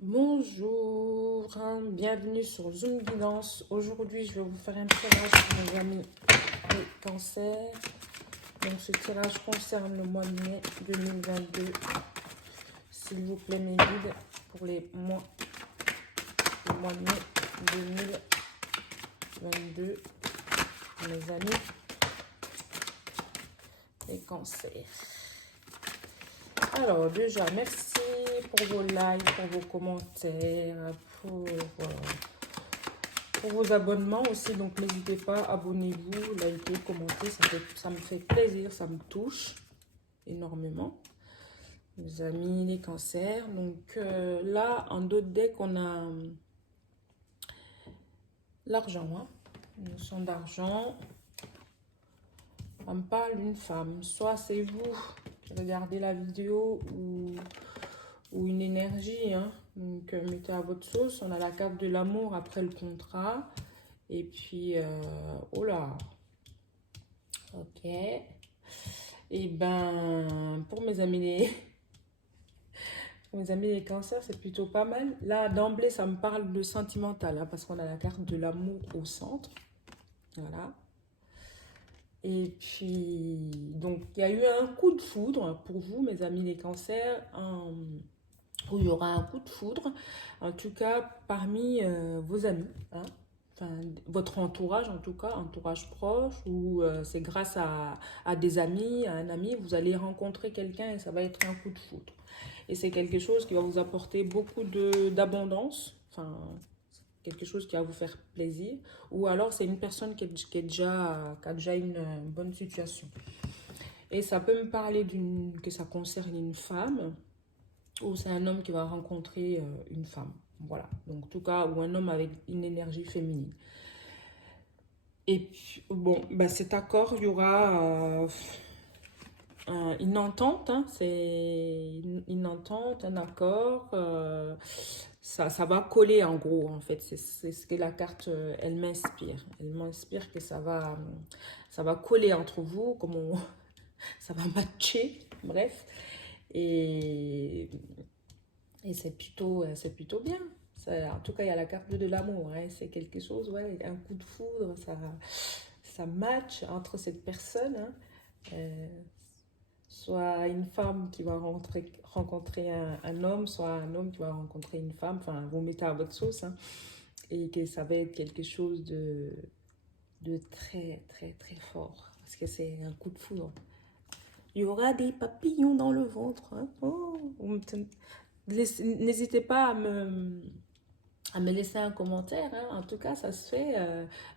Bonjour, bienvenue sur Zoom Guidance. Aujourd'hui, je vais vous faire un tirage pour mes amis les cancers. Donc, ce tirage concerne le mois de mai 2022. S'il vous plaît, mes guides, pour le mois de mai 2022, mes amis les cancers. Alors, déjà, merci pour vos likes, pour vos commentaires, pour vos abonnements aussi. Donc, n'hésitez pas, abonnez-vous, likez, commentez. Ça me fait plaisir, ça me touche énormément. Mes amis, les cancers. Donc, là, en d'autres decks, on a l'argent. Hein. Une notion d'argent. On me parle d'une femme. Soit c'est vous qui regardez la vidéo ou une énergie. Hein. Donc, mettez à votre sauce. On a la carte de l'amour après le contrat. Et puis, oh là. Ok. Et ben, pour mes amis les cancers, c'est plutôt pas mal. Là, d'emblée, ça me parle de sentimental. Hein, parce qu'on a la carte de l'amour au centre. Voilà. Et puis, donc, il y a eu un coup de foudre pour vous, mes amis les cancers, où il y aura un coup de foudre, en tout cas, parmi vos amis, hein, enfin, votre entourage, en tout cas, entourage proche, ou c'est grâce à des amis, à un ami, vous allez rencontrer quelqu'un et ça va être un coup de foudre. Et c'est quelque chose qui va vous apporter beaucoup d'abondance, enfin, quelque chose qui va vous faire plaisir, ou alors c'est une personne qui a déjà une bonne situation. Et ça peut me parler que ça concerne une femme, ou c'est un homme qui va rencontrer une femme. Voilà, donc en tout cas, ou un homme avec une énergie féminine. Et puis, bon, bah, cet accord, il y aura une entente, hein, c'est une entente, un accord, ça va coller en gros, en fait, c'est ce que la carte, elle m'inspire. Elle m'inspire que ça va coller entre vous, ça va matcher, bref, et c'est plutôt bien. En tout cas, il y a la carte de l'amour, hein, c'est quelque chose, ouais, un coup de foudre, ça match entre cette personne, hein, soit une femme qui va rencontrer un homme, soit un homme qui va rencontrer une femme, enfin, vous mettez à votre sauce, hein, et que ça va être quelque chose de très, très, très fort, parce que c'est un coup de foudre. Il y aura des papillons dans le ventre, hein. Oh, n'hésitez pas à me laisser un commentaire, hein. En tout cas, ça se fait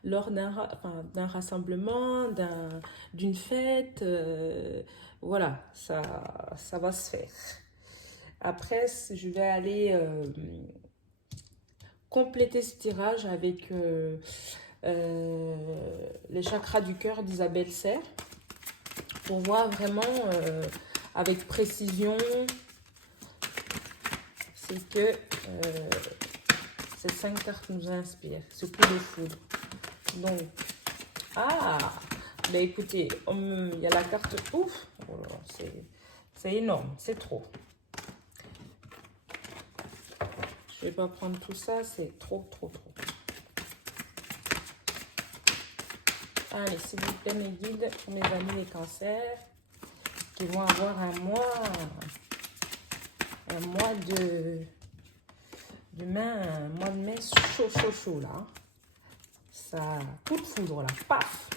lors d'un rassemblement, d'une fête. Voilà, ça va se faire. Après, je vais aller compléter ce tirage avec les chakras du cœur d'Isabelle Serre pour voir vraiment avec précision c'est que ces 5 cartes nous inspirent, ce coup de foudre. Donc, ben écoutez, il y a la carte, ouf, oh c'est énorme, c'est trop. Je vais pas prendre tout ça, c'est trop. Allez, s'il vous plaît, mes guides, pour mes amis les cancers, qui vont avoir un mois de mai chaud là. Ça, coup de foudre là, paf.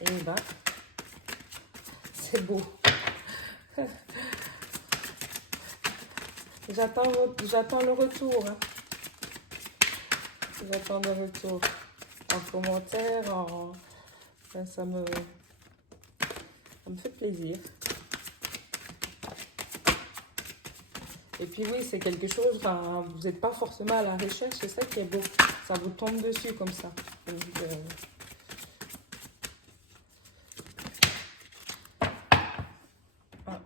Et ben, c'est beau. J'attends le retour. Hein. J'attends le retour en commentaire. Ça me fait plaisir. Et puis oui, c'est quelque chose, vous n'êtes pas forcément à la recherche, c'est ça qui est beau. Ça vous tombe dessus comme ça. Donc,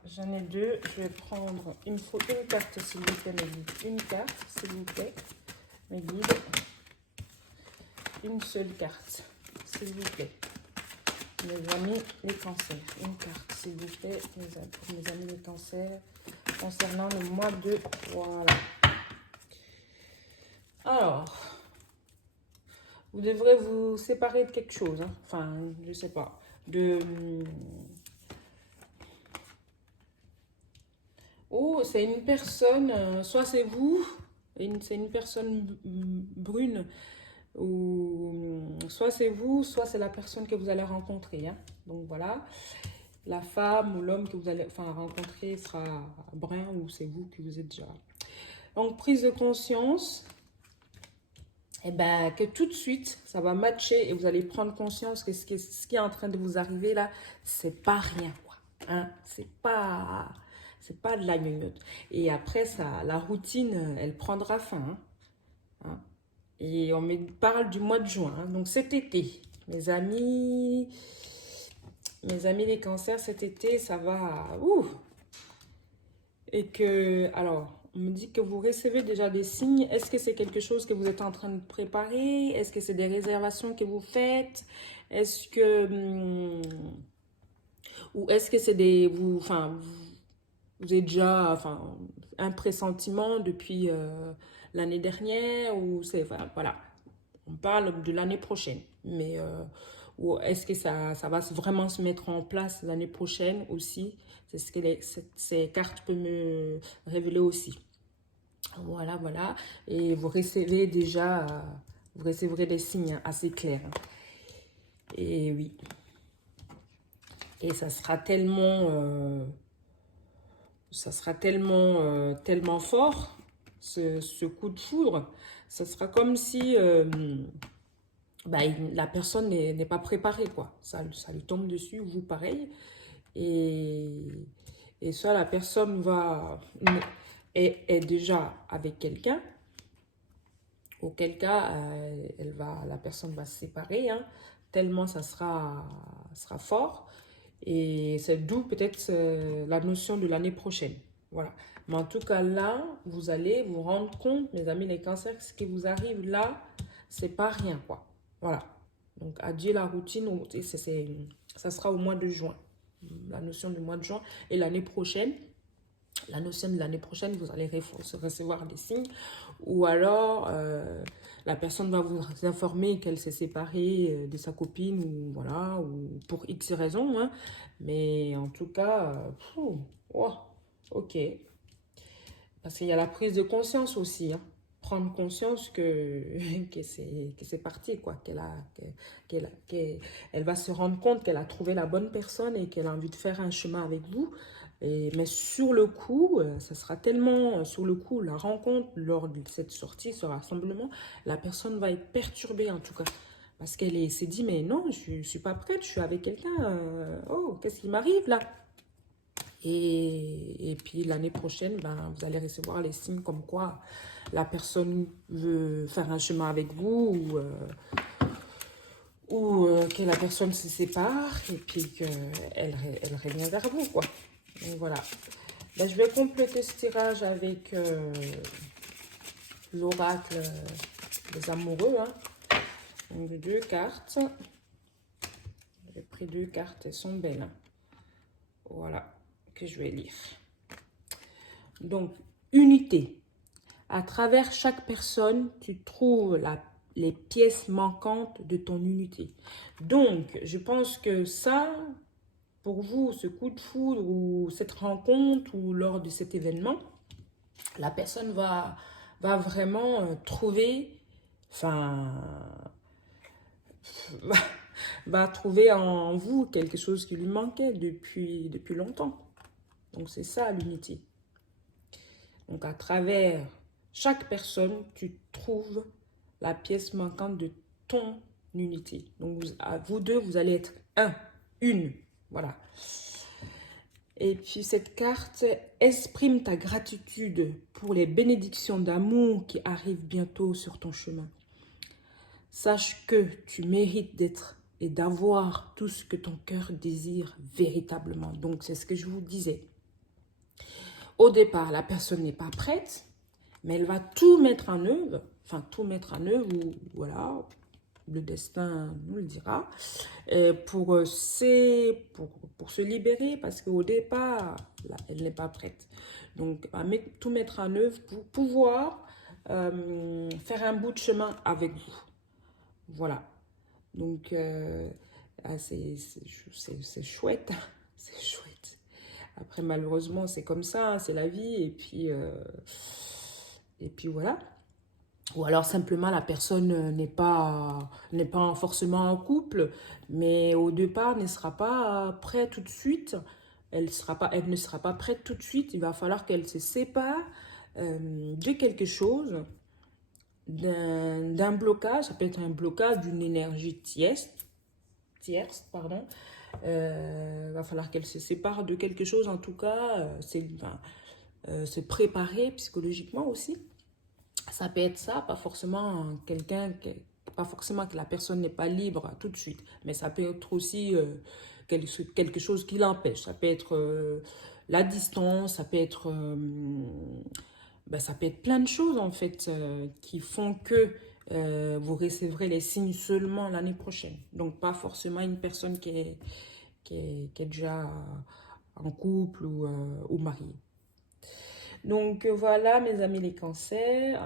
j'en ai 2. Je vais prendre, il me faut une carte s'il vous plaît, mes guides. Une carte s'il vous plaît, mes guides. Une seule carte, s'il vous plaît. Mes amis les cancers. Une carte s'il vous plaît, pour mes amis les cancers. Concernant le mois de... Voilà. Alors, vous devrez vous séparer de quelque chose. Hein. Enfin, je sais pas. Oh, c'est une personne, soit c'est vous, c'est une personne brune, ou soit c'est vous, soit c'est la personne que vous allez rencontrer. Hein. Donc voilà, la femme ou l'homme que vous allez rencontrer sera brun ou c'est vous qui vous êtes déjà. Donc prise de conscience, et ben, que tout de suite, ça va matcher et vous allez prendre conscience que ce qui est en train de vous arriver là, c'est pas rien, quoi. Hein? C'est pas de la gnognotte. Et après, ça, la routine, elle prendra fin. Hein? Hein? Et on me parle du mois de juin. Hein? Donc cet été, mes amis les cancers, cet été, ça va. Ouh! Et que, alors, on me dit que vous recevez déjà des signes. Est-ce que c'est quelque chose que vous êtes en train de préparer? Est-ce que c'est des réservations que vous faites? Est-ce que... ou est-ce que c'est des... vous avez déjà un pressentiment depuis l'année dernière? Ou c'est... Enfin, voilà. On parle de l'année prochaine. Mais... ou est-ce que ça va vraiment se mettre en place l'année prochaine aussi? C'est ce que ces cartes peuvent me révéler aussi. Voilà, voilà. Et vous recevez déjà, vous recevrez des signes assez clairs. Et oui. Et ça sera tellement, tellement fort, ce coup de foudre. Ça sera comme si la personne n'est pas préparée, quoi. Ça lui tombe dessus, vous pareil. Et soit la personne est déjà avec quelqu'un, auquel cas la personne va se séparer, hein, tellement ça sera fort. Et c'est d'où peut-être la notion de l'année prochaine. Voilà. Mais en tout cas, là, vous allez vous rendre compte, mes amis les cancers, que ce qui vous arrive là, c'est pas rien, quoi. Voilà. Donc, adieu la routine, ça sera au mois de juin. La notion du mois de juin. Et l'année prochaine, la notion de l'année prochaine, vous allez recevoir des signes. Ou alors, la personne va vous informer qu'elle s'est séparée de sa copine, ou voilà, ou pour X raisons. Hein. Mais en tout cas, ok. Parce qu'il y a la prise de conscience aussi. Hein. Prendre conscience que c'est parti, quoi. Elle va se rendre compte qu'elle a trouvé la bonne personne et qu'elle a envie de faire un chemin avec vous. Mais sur le coup, ça sera tellement sur le coup, la rencontre lors de cette sortie, ce rassemblement, la personne va être perturbée en tout cas. Parce qu'elle s'est dit, mais non, je ne suis pas prête, je suis avec quelqu'un. Oh, qu'est-ce qui m'arrive là? Et puis l'année prochaine, vous allez recevoir les signes comme quoi la personne veut faire un chemin avec vous ou que la personne se sépare et puis qu'elle revient vers vous, quoi. Donc voilà. Je vais compléter ce tirage avec l'oracle des amoureux. Hein. Donc 2 cartes. J'ai pris 2 cartes, elles sont belles. Hein. Voilà, que je vais lire. Donc, unité. À travers chaque personne, tu trouves les pièces manquantes de ton unité. Donc, je pense que ça, pour vous, ce coup de foudre ou cette rencontre ou lors de cet événement, la personne va vraiment trouver, va trouver en vous quelque chose qui lui manquait depuis longtemps. Donc, c'est ça l'unité. Donc, à travers chaque personne, tu trouves la pièce manquante de ton unité. Donc, vous deux, vous allez être une. Voilà. Et puis, cette carte exprime ta gratitude pour les bénédictions d'amour qui arrivent bientôt sur ton chemin. Sache que tu mérites d'être et d'avoir tout ce que ton cœur désire véritablement. Donc, c'est ce que je vous disais. Au départ, la personne n'est pas prête, mais elle va tout mettre en œuvre. Enfin, tout mettre en œuvre, ou voilà, le destin nous le dira, pour se libérer, parce qu'au départ, là, elle n'est pas prête. Donc, tout mettre en œuvre pour pouvoir faire un bout de chemin avec vous. Voilà. Donc, c'est chouette. C'est chouette. Après, malheureusement, c'est comme ça, hein, c'est la vie. Et puis voilà. Ou alors simplement la personne n'est pas forcément en couple, mais au départ ne sera pas prête tout de suite. Elle ne sera pas prête tout de suite. Il va falloir qu'elle se sépare de quelque chose, d'un blocage. Ça peut être un blocage d'une énergie tierce, pardon. Va falloir qu'elle se sépare de quelque chose. En tout cas, se préparer psychologiquement aussi. Ça peut être ça, pas forcément pas forcément que la personne n'est pas libre tout de suite, mais ça peut être aussi quelque chose qui l'empêche. Ça peut être la distance, ça peut être plein de choses en fait qui font que vous recevrez les signes seulement l'année prochaine. Donc pas forcément une personne qui est déjà en couple ou mariée. Donc voilà mes amis les cancers,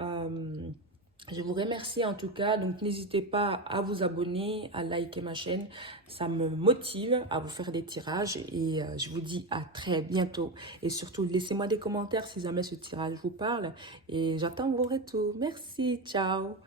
je vous remercie en tout cas, donc n'hésitez pas à vous abonner, à liker ma chaîne, ça me motive à vous faire des tirages et je vous dis à très bientôt. Et surtout laissez-moi des commentaires si jamais ce tirage vous parle et j'attends vos retours. Merci, ciao.